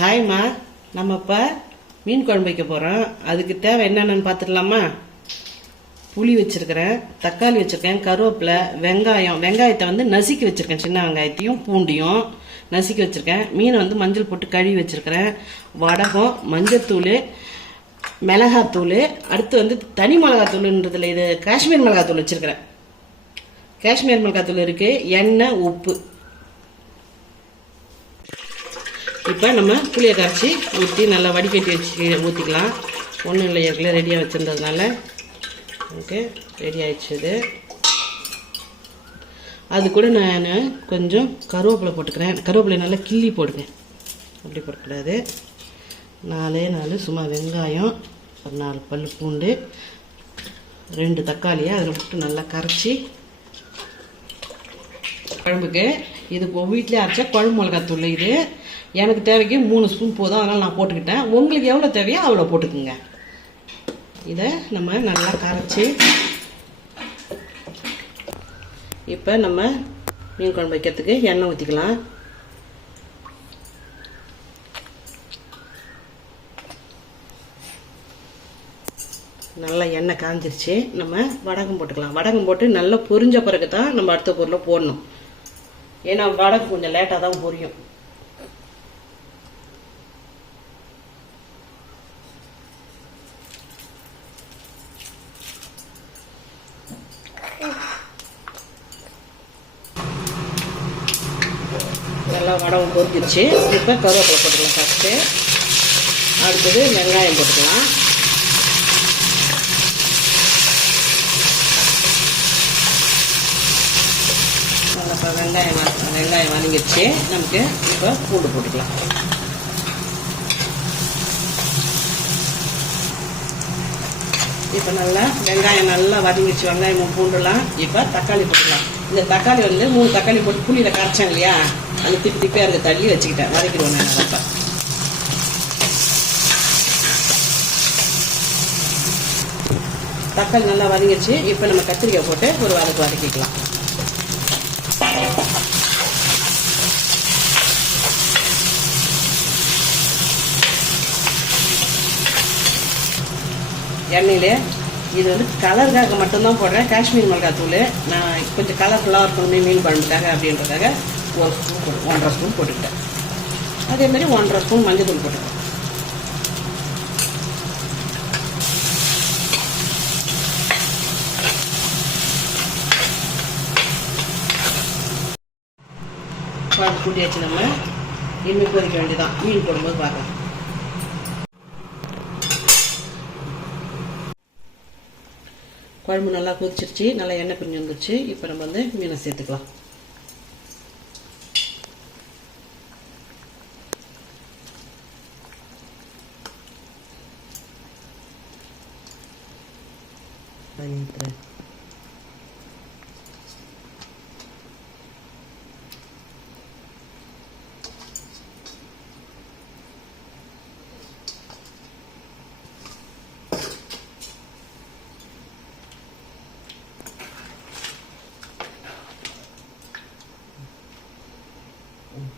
ஹாய்மா, நம்ம இப்போ மீன் குழம்பு வைக்க போகிறோம். அதுக்கு தேவை என்னென்னு பார்த்துடலாமா? புளி வச்சுருக்கிறேன், தக்காளி வச்சுருக்கேன், கருவேப்பிலை, வெங்காயத்தை வந்து நசுக்கி வச்சுருக்கேன். சின்ன வெங்காயத்தையும் பூண்டையும் நசுக்கி வச்சுருக்கேன். மீனை வந்து மஞ்சள் போட்டு கழுவி வச்சுருக்கிறேன். வடகம், மஞ்சத்தூள், மிளகாத்தூள், அடுத்து வந்து தனி மிளகாத்தூள்ன்றதில் இது காஷ்மீர் மிளகாத்தூள் வச்சுருக்கிறேன். காஷ்மீர் மிளகாத்தூள் இருக்குது. எண்ணெய், உப்பு. இப்போ நம்ம புளியை கரைச்சி ஊற்றி நல்லா வடிகட்டி வச்சு ஊற்றிக்கலாம். ஒன்றும் இல்லை, ஏற்கனவே ரெடியாக வச்சுருந்ததுனால ஓகே ரெடி ஆகிடுச்சு. அது கூட நான் கொஞ்சம் கருவேப்பிலை போட்டுக்கிறேன். கருவேப்பிலை நல்லா கிள்ளி போடுங்க, அப்படி போடக்கூடாது. 4 சும்மா வெங்காயம், ஒரு 4 பல் பூண்டு, 2 தக்காளியை அதில் விட்டு நல்லா கரைச்சி குழம்புக்கு. இது வீட்டிலே அரைச்சா குழம்பு மிளகாத்தூள். இது எனக்கு தேவைக்கு 3 ஸ்பூன் போதும், அதனால் நான் போட்டுக்கிட்டேன். உங்களுக்கு எவ்வளோ தேவையோ அவ்வளோ போட்டுக்குங்க. இதை நம்ம நல்லா கரைச்சி இப்போ நம்ம மீன் குழம்பு வைக்கிறதுக்கு எண்ணெய் ஊற்றிக்கலாம். நல்லா எண்ணெய் காஞ்சிருச்சு. நம்ம வடகம் போட்டுக்கலாம். வடகம் போட்டு நல்லா பொரிஞ்ச பிறகு தான் நம்ம அடுத்த பொருளை போடணும். ஏன்னா வடகம் கொஞ்சம் லேட்டாக தான் பொரியும். நல்லா வடகம் பொரிச்சிருச்சு. இப்போ கருவேப்பிலை போட்டுக்கலாம் ஃபஸ்ட்டு. அடுத்தது வெங்காயம் போட்டுக்கலாம். இப்போ வெங்காயம் வதங்கிடுச்சு. நமக்கு இப்போ பூண்டு போட்டுக்கலாம். இப்போ நல்லா வெங்காயம் நல்லா வதங்கிடுச்சு, வெங்காயம் பூண்டுலாம். இப்போ தக்காளி போட்டுக்கலாம். இந்த தக்காளி வந்து 3 தக்காளி போட்டு புளியில் கரைச்சேன் இல்லையா, அந்த திப்பியாக இருக்க தள்ளி வச்சுக்கிட்டேன். வதக்கிடுவோம். நான் நல்லா தக்காளி நல்லா வதங்கிடுச்சு. இப்போ நம்ம கத்திரிக்காய் போட்டு ஒரு வதக்கிக்கலாம். எண்ணெயிலே இது வந்து கலருக்காக மட்டும்தான் போடுறேன். காஷ்மீர் மிளகாத்தூள் நான் கொஞ்சம் கலர்ஃபுல்லாக இருக்கணுமே மீன் குழம்புக்காக அப்படின்றதுக்காக 1 ஸ்பூன் 1.5 ஸ்பூன் போட்டுக்கிட்டேன். அதேமாதிரி 1.5 ஸ்பூன் மஞ்சள் தூள் போட்டுக்கிட்டேன். குழம்பு கூட்டியாச்சு. நம்ம இனிமேல் பொரிக்க வேண்டியதான். மீன் போடும்போது பார்க்கலாம். குழம்பு நல்லா கொதிச்சிருச்சு, நல்லா எண்ணெய் பிரிஞ்சு வந்துருச்சு. இப்போ நம்ம வந்து மீனை சேர்த்துக்கலாம்.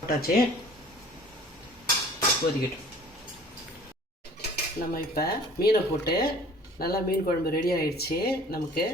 போட்டாச்சு, கொதிக்கட்டும். நம்ம இப்போ மீனை போட்டு நல்லா மீன் குழம்பு ரெடி ஆயிடுச்சு. நமக்கு